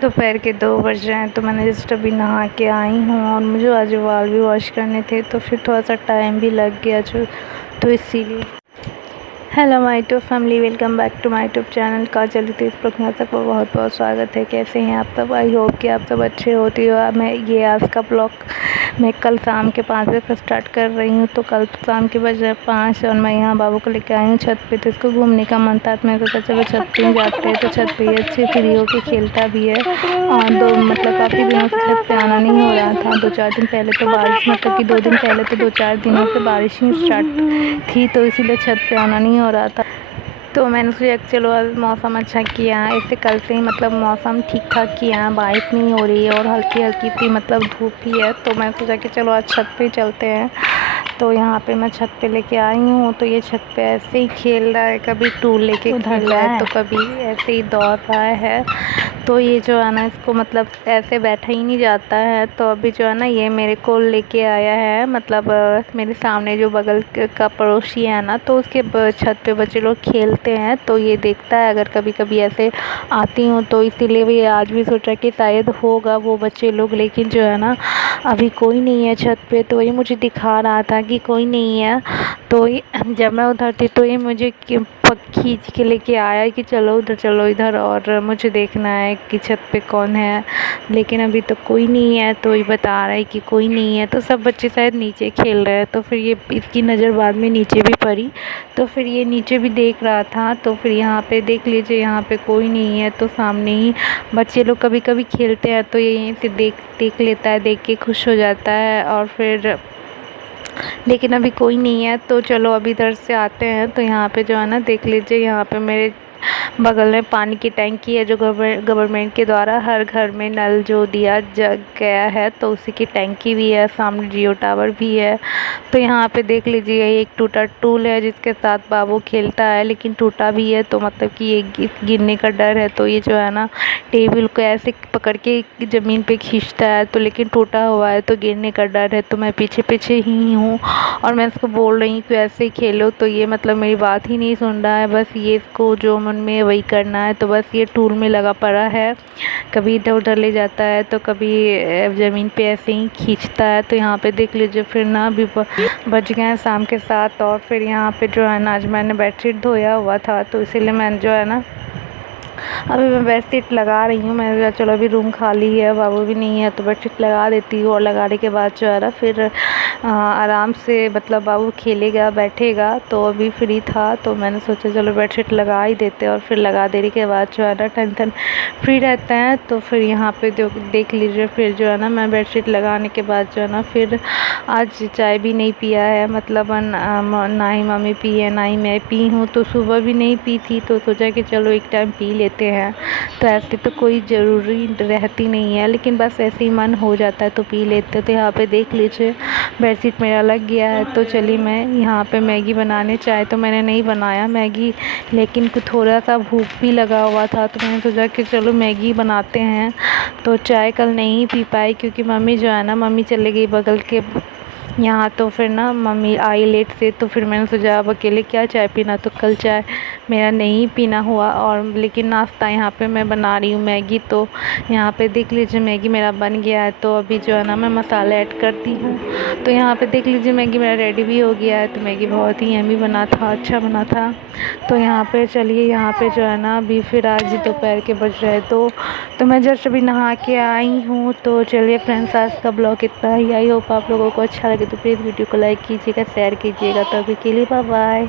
दोपहर के 2 बज रहे हैं, तो मैंने जस्ट अभी नहा के आई हूँ और मुझे आज बाल भी वॉश करने थे, तो फिर थोड़ा सा टाइम भी लग गया तो इसीलिए। Hello my YouTube family, welcome back to my YouTube channel Kajal Ritesh Pragya तक को बहुत बहुत स्वागत है। कैसे हैं आप सब? आई होप कि आप सब अच्छे होती हो। मैं ये आज का ब्लॉग मैं कल शाम के 5 बजे से स्टार्ट कर रही हूँ। तो कल शाम के बजे 5 और मैं यहाँ बाबू को लेकर आई हूँ छत पे। तो इसको घूमने का मन था, तो मैं सोचा चलो छत पे ही जाते हैं। तो छत पे ही अच्छे फ्री होके खेलता भी है। और काफ़ी दिनों से छत पे आना नहीं हो रहा था। 2-4 दिन पहले तो बारिश, मतलब कि 2 दिन पहले तो 2-4 दिनों से बारिश ही स्टार्ट थी, तो इसीलिए छत पे आना नहीं हो रहा था। तो मैंने सोचा चलो आज मौसम अच्छा किया है, इससे कल से ही मतलब मौसम ठीक ठाक किया है, बारिश नहीं हो रही है और हल्की हल्की सी मतलब धूप भी है। तो मैं सोचा कि चलो आज छत पे चलते हैं। तो यहाँ पे मैं छत पे लेके आई हूँ। तो ये छत पे ऐसे ही खेल रहा है, कभी टूल लेके खेल रहा है तो कभी ऐसे ही दौड़ रहा है। तो ये जो है ना, इसको मतलब ऐसे बैठा ही नहीं जाता है। तो अभी जो है ना, ये मेरे को लेके आया है, मतलब मेरे सामने जो बगल का पड़ोसी है ना, तो उसके छत पे बच्चे लोग खेलते हैं। तो ये देखता है अगर कभी कभी ऐसे आती हूँ, तो इसीलिए भी आज भी सोचा कि शायद होगा वो बच्चे लोग, लेकिन जो है ना अभी कोई नहीं है छत पे। तो ये मुझे दिखा रहा था कि कोई नहीं है। तो जब मैं उधर थी तो ये मुझे खींच के लेके आया कि चलो उधर, चलो इधर, और मुझे देखना है कि छत पे कौन है। लेकिन अभी तो कोई नहीं है। तो ये बता रहा है कि कोई नहीं है, तो सब बच्चे शायद नीचे खेल रहे हैं। तो फिर ये इसकी नज़र बाद में नीचे भी पड़ी, तो फिर ये नीचे भी देख रहा था। तो फिर यहाँ पे देख लीजिए, यहाँ पे कोई नहीं है। तो सामने ही बच्चे लोग कभी कभी खेलते हैं, तो ये यहीं से देख लेता है, देख के खुश हो जाता है। और फिर लेकिन अभी कोई नहीं है। तो चलो अभी इधर से आते हैं। तो यहाँ पे जो है ना, देख लीजिए, यहाँ पे मेरे बगल में पानी की टैंकी है, जो गवर्नमेंट के द्वारा हर घर में नल जो दिया गया है, तो उसी की टैंकी भी है। सामने जियो टावर भी है। तो यहाँ पे देख लीजिए, एक टूटा टूल है जिसके साथ बाबू खेलता है, लेकिन टूटा भी है। तो मतलब कि ये गिरने का डर है। तो ये जो है ना, टेबल को ऐसे पकड़ के ज़मीन पे खींचता है, तो लेकिन टूटा हुआ है तो गिरने का डर है। तो मैं पीछे पीछे ही हूँ और मैं इसको बोल रही हूँ कि ऐसे ही खेलो, तो ये मतलब मेरी बात ही नहीं सुन रहा है। बस ये इसको जो मन में वही करना है। तो बस ये टूल में लगा पड़ा है, कभी इधर उधर ले जाता है, तो कभी ज़मीन पे ऐसे ही खींचता है। तो यहाँ पे देख लीजिए, फिर ना अभी बज गए हैं शाम के 7। और फिर यहाँ पे जो है ना, आज मैंने बेडशीट धोया हुआ था, तो इसीलिए मैंने जो है ना अभी मैं बेडशीट लगा रही हूँ। मैंने सोचा चलो अभी रूम खाली है, बाबू भी नहीं है, तो बेडशीट लगा देती हूँ। और लगाने के बाद जो है ना, फिर आराम से मतलब बाबू खेलेगा, बैठेगा। तो अभी फ्री था, तो मैंने सोचा चलो बेडशीट लगा ही देते। और फिर लगा देने के बाद जो है ना, टेंशन फ्री रहते हैं। तो फिर यहाँ पे देख लीजिए, फिर जो है ना, मैं बेडशीट लगाने के बाद जो है ना, फिर आज चाय भी नहीं पिया है, मतलब ना ही मम्मी पी है ना ही मैं पी हूँ। तो सुबह भी नहीं पी थी, तो सोचा कि चलो एक टाइम पी लेते हैं। तो ऐसे तो कोई ज़रूरी रहती नहीं है, लेकिन बस ऐसे ही मन हो जाता है तो पी लेते। तो यहाँ पे देख लीजिए, बेडशीट मेरा लग गया है। तो चलिए मैं यहाँ पे मैगी बनाने, चाय तो मैंने नहीं बनाया मैगी, लेकिन कुछ थोड़ा सा भूख भी लगा हुआ था, तो मैंने सोचा कि चलो मैगी बनाते हैं। तो चाय कल नहीं पी पाई, क्योंकि मम्मी जो है ना, मम्मी चली गई बगल के यहाँ। तो फिर ना मम्मी आई लेट से, तो फिर मैंने सोचा अब अकेले क्या चाय पीना, तो कल चाय मेरा नहीं पीना हुआ। और लेकिन नाश्ता यहाँ पे मैं बना रही हूँ मैगी। तो यहाँ पे देख लीजिए, मैगी मेरा बन गया है। तो अभी जो है ना, मैं मसाला ऐड करती हूँ। तो यहाँ पे देख लीजिए, मैगी मेरा रेडी भी हो गया है। तो मैगी बहुत ही यम्मी बना था, अच्छा बना था। तो यहाँ पे चलिए, यहाँ पे जो है ना, अभी फिर आज दोपहर के बज रहे तो मैं जस्ट अभी नहा के आई हूँ। तो चलिए फ्रेंड्स, आज का ब्लॉग इतना ही। आई होप आप लोगों को अच्छा लगे, तो प्लीज़ वीडियो को लाइक कीजिएगा, शेयर कीजिएगा। तो अभी के लिए बाय बाय।